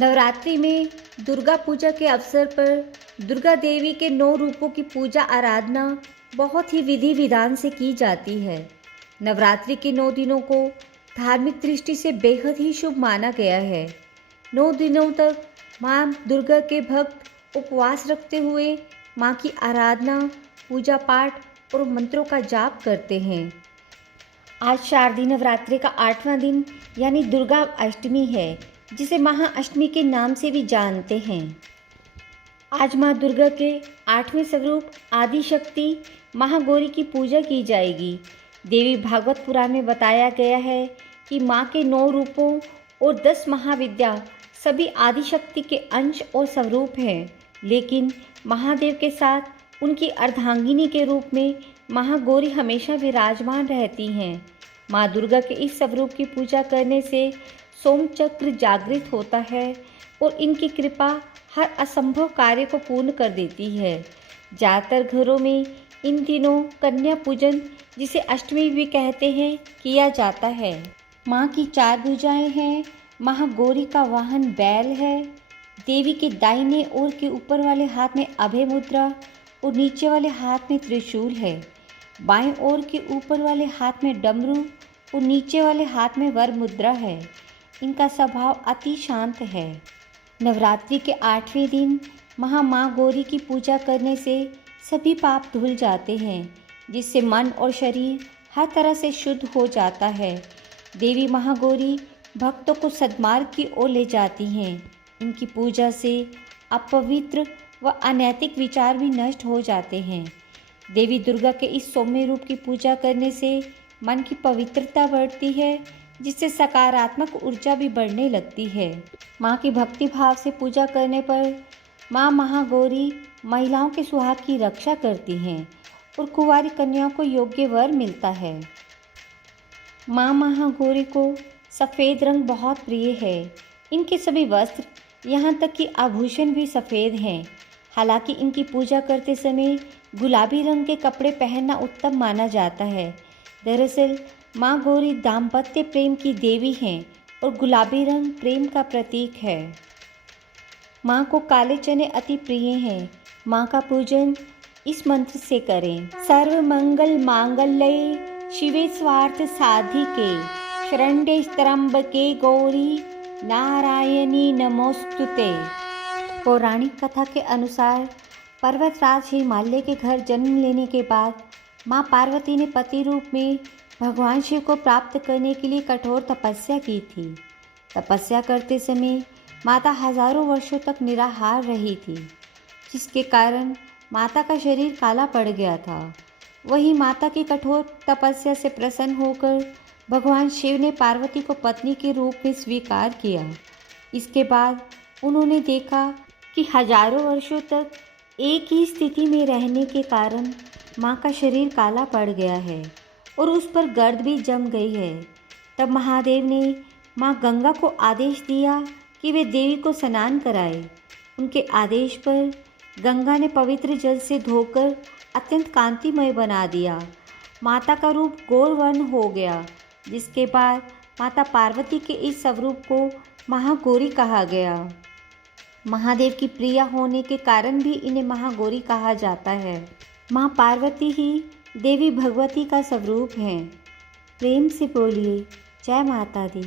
नवरात्रि में दुर्गा पूजा के अवसर पर दुर्गा देवी के 9 रूपों की पूजा आराधना बहुत ही विधि विधान से की जाती है। नवरात्रि के 9 दिनों को धार्मिक दृष्टि से बेहद ही शुभ माना गया है। 9 दिनों तक माँ दुर्गा के भक्त उपवास रखते हुए माँ की आराधना, पूजा पाठ और मंत्रों का जाप करते हैं। आज शारदीय नवरात्रि का 8वां दिन यानी दुर्गा अष्टमी है, जिसे महाअष्टमी के नाम से भी जानते हैं। आज माँ दुर्गा के 8वें स्वरूप आदिशक्ति महागौरी की पूजा की जाएगी। देवी भागवत पुराण में बताया गया है कि माँ के 9 रूपों और 10 महाविद्या सभी आदिशक्ति के अंश और स्वरूप हैं, लेकिन महादेव के साथ उनकी अर्धांगिनी के रूप में महागौरी हमेशा विराजमान रहती हैं। माँ दुर्गा के इस स्वरूप की पूजा करने से सोमचक्र जागृत होता है और इनकी कृपा हर असंभव कार्य को पूर्ण कर देती है। ज़्यादातर घरों में इन दिनों कन्या पूजन, जिसे अष्टमी भी कहते हैं, किया जाता है। माँ की 4 भुजाएं हैं। महागौरी का वाहन बैल है। देवी के दाहिने ओर के ऊपर वाले हाथ में अभय मुद्रा और नीचे वाले हाथ में त्रिशूल है। बाएं ओर के ऊपर वाले हाथ में डमरू और नीचे वाले हाथ में वर मुद्रा है। इनका स्वभाव अति शांत है। नवरात्रि के 8वें दिन माँ गौरी की पूजा करने से सभी पाप धुल जाते हैं, जिससे मन और शरीर हर तरह से शुद्ध हो जाता है। देवी महागौरी भक्तों को सद्मार्ग की ओर ले जाती हैं। इनकी पूजा से अपवित्र व अनैतिक विचार भी नष्ट हो जाते हैं। देवी दुर्गा के इस सौम्य रूप की पूजा करने से मन की पवित्रता बढ़ती है, जिससे सकारात्मक ऊर्जा भी बढ़ने लगती है। माँ की भक्ति भाव से पूजा करने पर माँ महागौरी महिलाओं के सुहाग की रक्षा करती हैं और कुंवारी कन्याओं को योग्य वर मिलता है। माँ महागौरी को सफ़ेद रंग बहुत प्रिय है। इनके सभी वस्त्र, यहाँ तक कि आभूषण भी सफ़ेद हैं। हालांकि इनकी पूजा करते समय गुलाबी रंग के कपड़े पहनना उत्तम माना जाता है। दरअसल माँ गौरी दाम्पत्य प्रेम की देवी हैं और गुलाबी रंग प्रेम का प्रतीक है। माँ को काले चने अति प्रिय हैं। माँ का पूजन इस मंत्र से करें। सर्व मंगल मांगल्ये शिवे स्वार्थ साधिके शरण्ये त्र्यंबके गौरी नारायणी नमोस्तुते। पौराणिक कथा के अनुसार पर्वतराज हिमालय के घर जन्म लेने के बाद माँ पार्वती ने पति रूप में भगवान शिव को प्राप्त करने के लिए कठोर तपस्या की थी। तपस्या करते समय माता हजारों वर्षों तक निराहार रही थी, जिसके कारण माता का शरीर काला पड़ गया था। वहीं माता की कठोर तपस्या से प्रसन्न होकर भगवान शिव ने पार्वती को पत्नी के रूप में स्वीकार किया। इसके बाद उन्होंने देखा कि हजारों वर्षों तक एक ही स्थिति में रहने के कारण माँ का शरीर काला पड़ गया है और उस पर गर्द भी जम गई है। तब महादेव ने माँ गंगा को आदेश दिया कि वे देवी को स्नान कराए। उनके आदेश पर गंगा ने पवित्र जल से धोकर अत्यंत कांतिमय बना दिया। माता का रूप गौरवर्ण हो गया, जिसके बाद माता पार्वती के इस स्वरूप को महागौरी कहा गया। महादेव की प्रिया होने के कारण भी इन्हें महागौरी कहा जाता है। माँ पार्वती ही देवी भगवती का स्वरूप हैं। प्रेम से बोलिए जय माता दी।